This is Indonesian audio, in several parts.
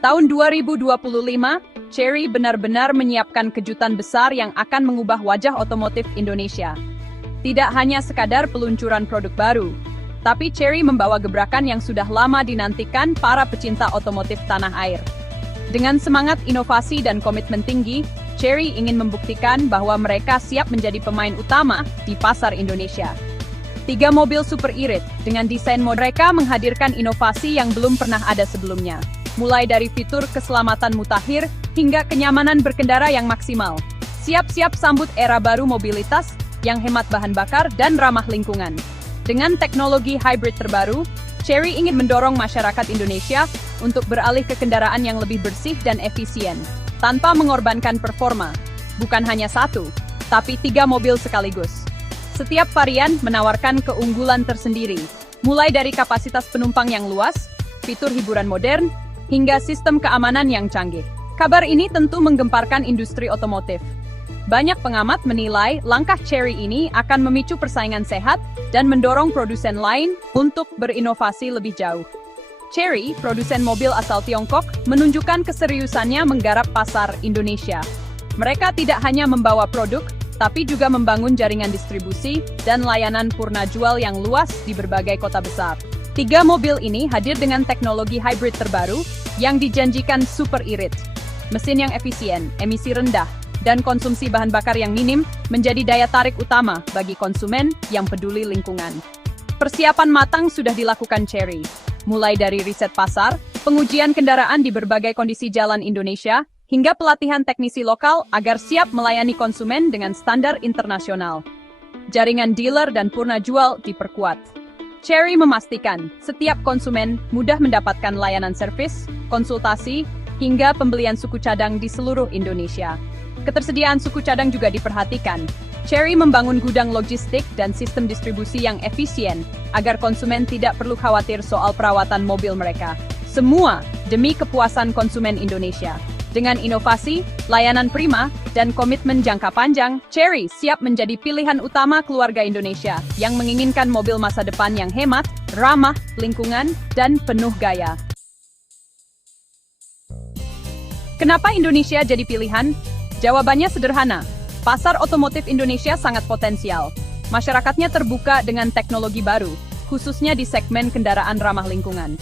Tahun 2025, Chery benar-benar menyiapkan kejutan besar yang akan mengubah wajah otomotif Indonesia. Tidak hanya sekadar peluncuran produk baru, tapi Chery membawa gebrakan yang sudah lama dinantikan para pecinta otomotif tanah air. Dengan semangat inovasi dan komitmen tinggi, Chery ingin membuktikan bahwa mereka siap menjadi pemain utama di pasar Indonesia. 3 mobil super irit dengan desain mereka menghadirkan inovasi yang belum pernah ada sebelumnya. Mulai dari fitur keselamatan mutakhir hingga kenyamanan berkendara yang maksimal. Siap-siap sambut era baru mobilitas yang hemat bahan bakar dan ramah lingkungan. Dengan teknologi hybrid terbaru, Chery ingin mendorong masyarakat Indonesia untuk beralih ke kendaraan yang lebih bersih dan efisien, tanpa mengorbankan performa. Bukan hanya 1, tapi 3 mobil sekaligus. Setiap varian menawarkan keunggulan tersendiri, mulai dari kapasitas penumpang yang luas, fitur hiburan modern, hingga sistem keamanan yang canggih. Kabar ini tentu menggemparkan industri otomotif. Banyak pengamat menilai langkah Chery ini akan memicu persaingan sehat dan mendorong produsen lain untuk berinovasi lebih jauh. Chery, produsen mobil asal Tiongkok, menunjukkan keseriusannya menggarap pasar Indonesia. Mereka tidak hanya membawa produk, tapi juga membangun jaringan distribusi dan layanan purna jual yang luas di berbagai kota besar. 3 mobil ini hadir dengan teknologi hybrid terbaru yang dijanjikan super irit. Mesin yang efisien, emisi rendah, dan konsumsi bahan bakar yang minim menjadi daya tarik utama bagi konsumen yang peduli lingkungan. Persiapan matang sudah dilakukan Chery, mulai dari riset pasar, pengujian kendaraan di berbagai kondisi jalan Indonesia, hingga pelatihan teknisi lokal agar siap melayani konsumen dengan standar internasional. Jaringan dealer dan purna jual diperkuat. Chery memastikan setiap konsumen mudah mendapatkan layanan servis, konsultasi, hingga pembelian suku cadang di seluruh Indonesia. Ketersediaan suku cadang juga diperhatikan. Chery membangun gudang logistik dan sistem distribusi yang efisien agar konsumen tidak perlu khawatir soal perawatan mobil mereka. Semua demi kepuasan konsumen Indonesia. Dengan inovasi, layanan prima, dan komitmen jangka panjang, Chery siap menjadi pilihan utama keluarga Indonesia yang menginginkan mobil masa depan yang hemat, ramah, lingkungan, dan penuh gaya. Kenapa Indonesia jadi pilihan? Jawabannya sederhana. Pasar otomotif Indonesia sangat potensial. Masyarakatnya terbuka dengan teknologi baru, khususnya di segmen kendaraan ramah lingkungan.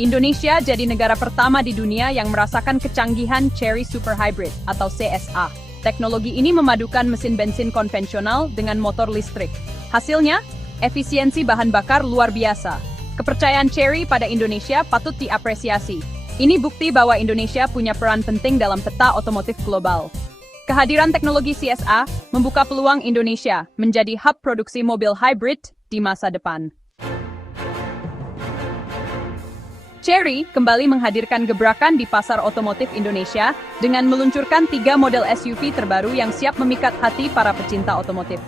Indonesia jadi negara pertama di dunia yang merasakan kecanggihan Chery Super Hybrid atau CSA. Teknologi ini memadukan mesin bensin konvensional dengan motor listrik. Hasilnya, efisiensi bahan bakar luar biasa. Kepercayaan Chery pada Indonesia patut diapresiasi. Ini bukti bahwa Indonesia punya peran penting dalam peta otomotif global. Kehadiran teknologi CSA membuka peluang Indonesia menjadi hub produksi mobil hybrid di masa depan. Chery kembali menghadirkan gebrakan di pasar otomotif Indonesia dengan meluncurkan 3 model SUV terbaru yang siap memikat hati para pecinta otomotif.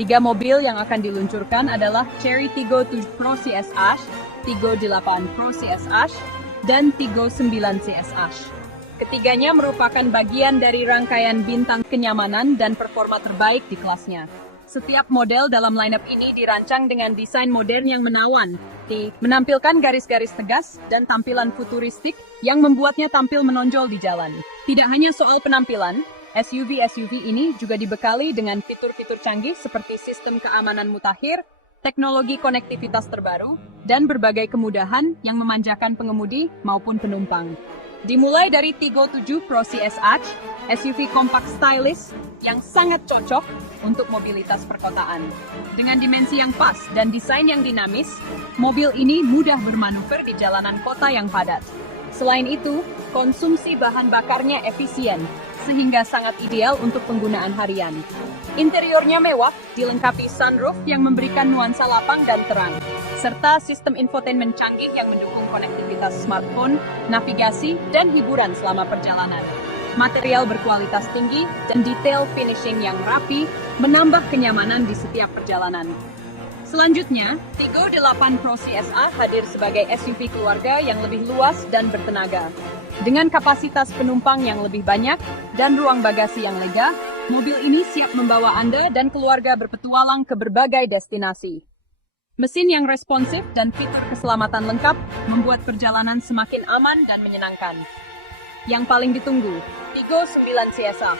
3 mobil yang akan diluncurkan adalah Chery Tiggo 7 Pro CS-Ash, Tiggo 8 Pro CS-Ash, dan Tiggo 9 CS-Ash. Ketiganya merupakan bagian dari rangkaian bintang kenyamanan dan performa terbaik di kelasnya. Setiap model dalam lineup ini dirancang dengan desain modern yang menawan, menampilkan garis-garis tegas dan tampilan futuristik yang membuatnya tampil menonjol di jalan. Tidak hanya soal penampilan, SUV-SUV ini juga dibekali dengan fitur-fitur canggih seperti sistem keamanan mutakhir, teknologi konektivitas terbaru, dan berbagai kemudahan yang memanjakan pengemudi maupun penumpang. Dimulai dari Tiggo 7 Pro CS-Ash, SUV kompak stylish yang sangat cocok untuk mobilitas perkotaan. Dengan dimensi yang pas dan desain yang dinamis, mobil ini mudah bermanuver di jalanan kota yang padat. Selain itu, konsumsi bahan bakarnya efisien, sehingga sangat ideal untuk penggunaan harian. Interiornya mewah, dilengkapi sunroof yang memberikan nuansa lapang dan terang, serta sistem infotainment canggih yang mendukung konektivitas smartphone, navigasi, dan hiburan selama perjalanan. Material berkualitas tinggi dan detail finishing yang rapi menambah kenyamanan di setiap perjalanan. Selanjutnya, Tiggo 8 Pro CSA hadir sebagai SUV keluarga yang lebih luas dan bertenaga. Dengan kapasitas penumpang yang lebih banyak dan ruang bagasi yang lega, mobil ini siap membawa Anda dan keluarga berpetualang ke berbagai destinasi. Mesin yang responsif dan fitur keselamatan lengkap membuat perjalanan semakin aman dan menyenangkan. Yang paling ditunggu, Tigo 9 CSA.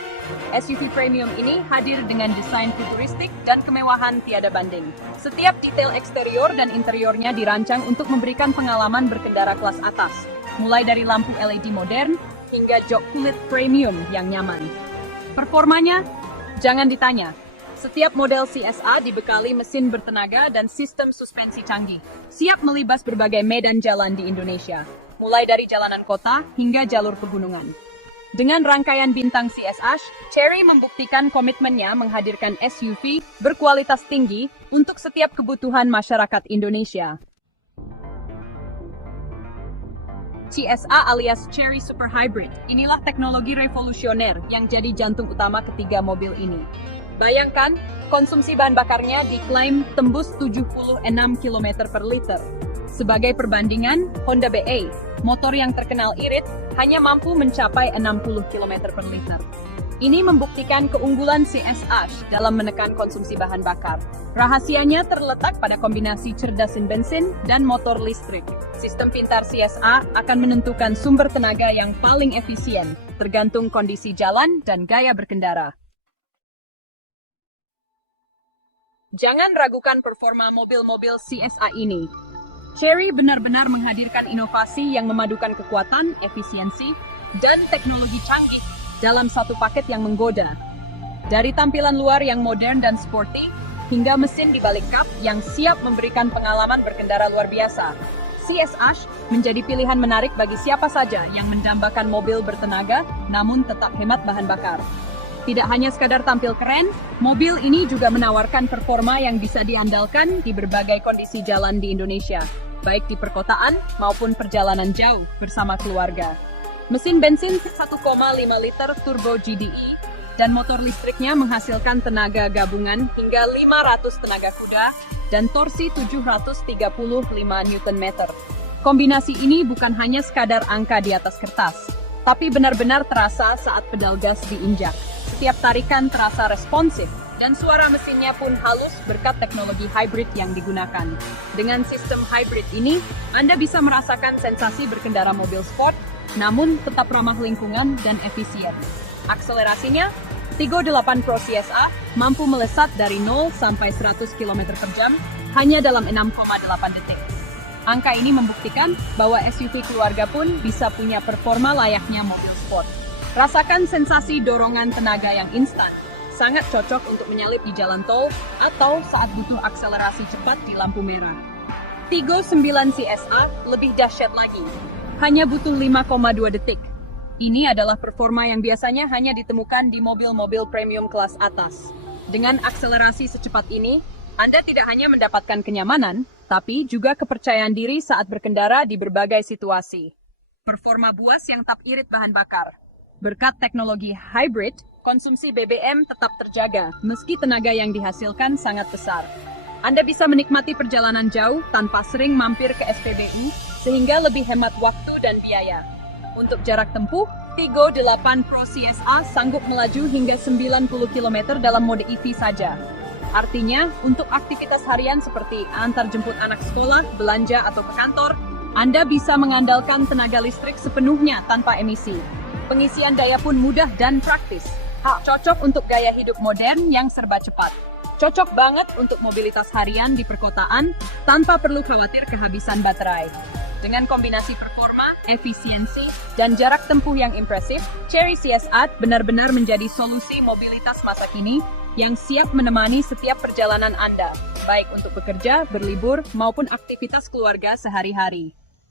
SUV premium ini hadir dengan desain futuristik dan kemewahan tiada banding. Setiap detail eksterior dan interiornya dirancang untuk memberikan pengalaman berkendara kelas atas, mulai dari lampu LED modern hingga jok kulit premium yang nyaman. Performanya, jangan ditanya. Setiap model CSA dibekali mesin bertenaga dan sistem suspensi canggih, siap melibas berbagai medan jalan di Indonesia, mulai dari jalanan kota hingga jalur pegunungan. Dengan rangkaian bintang CSA, Chery membuktikan komitmennya menghadirkan SUV berkualitas tinggi untuk setiap kebutuhan masyarakat Indonesia. CSA alias Chery Super Hybrid, inilah teknologi revolusioner yang jadi jantung utama ketiga mobil ini. Bayangkan, konsumsi bahan bakarnya diklaim tembus 76 km per liter. Sebagai perbandingan, Honda BA, motor yang terkenal irit, hanya mampu mencapai 60 km per liter. Ini membuktikan keunggulan CSA dalam menekan konsumsi bahan bakar. Rahasianya terletak pada kombinasi cerdasin bensin dan motor listrik. Sistem pintar CSA akan menentukan sumber tenaga yang paling efisien, tergantung kondisi jalan dan gaya berkendara. Jangan ragukan performa mobil-mobil CSA ini. Chery benar-benar menghadirkan inovasi yang memadukan kekuatan, efisiensi, dan teknologi canggih dalam satu paket yang menggoda. Dari tampilan luar yang modern dan sporty, hingga mesin di balik kap yang siap memberikan pengalaman berkendara luar biasa, CSA menjadi pilihan menarik bagi siapa saja yang mendambakan mobil bertenaga namun tetap hemat bahan bakar. Tidak hanya sekadar tampil keren, mobil ini juga menawarkan performa yang bisa diandalkan di berbagai kondisi jalan di Indonesia, baik di perkotaan maupun perjalanan jauh bersama keluarga. Mesin bensin 1,5 liter turbo GDI dan motor listriknya menghasilkan tenaga gabungan hingga 500 tenaga kuda dan torsi 735 Nm. Kombinasi ini bukan hanya sekadar angka di atas kertas, tapi benar-benar terasa saat pedal gas diinjak. Setiap tarikan terasa responsif, dan suara mesinnya pun halus berkat teknologi hybrid yang digunakan. Dengan sistem hybrid ini, Anda bisa merasakan sensasi berkendara mobil sport, namun tetap ramah lingkungan dan efisien. Akselerasinya, Tigo 8 Pro CSA mampu melesat dari 0 sampai 100 km per jam hanya dalam 6,8 detik. Angka ini membuktikan bahwa SUV keluarga pun bisa punya performa layaknya mobil sport. Rasakan sensasi dorongan tenaga yang instan, sangat cocok untuk menyalip di jalan tol atau saat butuh akselerasi cepat di lampu merah. Tigo 9 CSA lebih dahsyat lagi, hanya butuh 5,2 detik. Ini adalah performa yang biasanya hanya ditemukan di mobil-mobil premium kelas atas. Dengan akselerasi secepat ini, Anda tidak hanya mendapatkan kenyamanan, tapi juga kepercayaan diri saat berkendara di berbagai situasi. Performa buas yang tak irit bahan bakar. Berkat teknologi hybrid, konsumsi BBM tetap terjaga, meski tenaga yang dihasilkan sangat besar. Anda bisa menikmati perjalanan jauh tanpa sering mampir ke SPBU, sehingga lebih hemat waktu dan biaya. Untuk jarak tempuh, Tigo 8 Pro CSA sanggup melaju hingga 90 km dalam mode EV saja. Artinya, untuk aktivitas harian seperti antar jemput anak sekolah, belanja, atau ke kantor, Anda bisa mengandalkan tenaga listrik sepenuhnya tanpa emisi. Pengisian daya pun mudah dan praktis. Cocok untuk gaya hidup modern yang serba cepat. Cocok banget untuk mobilitas harian di perkotaan tanpa perlu khawatir kehabisan baterai. Dengan kombinasi performa, efisiensi, dan jarak tempuh yang impresif, Chery CSA benar-benar menjadi solusi mobilitas masa kini yang siap menemani setiap perjalanan Anda, baik untuk bekerja, berlibur, maupun aktivitas keluarga sehari-hari.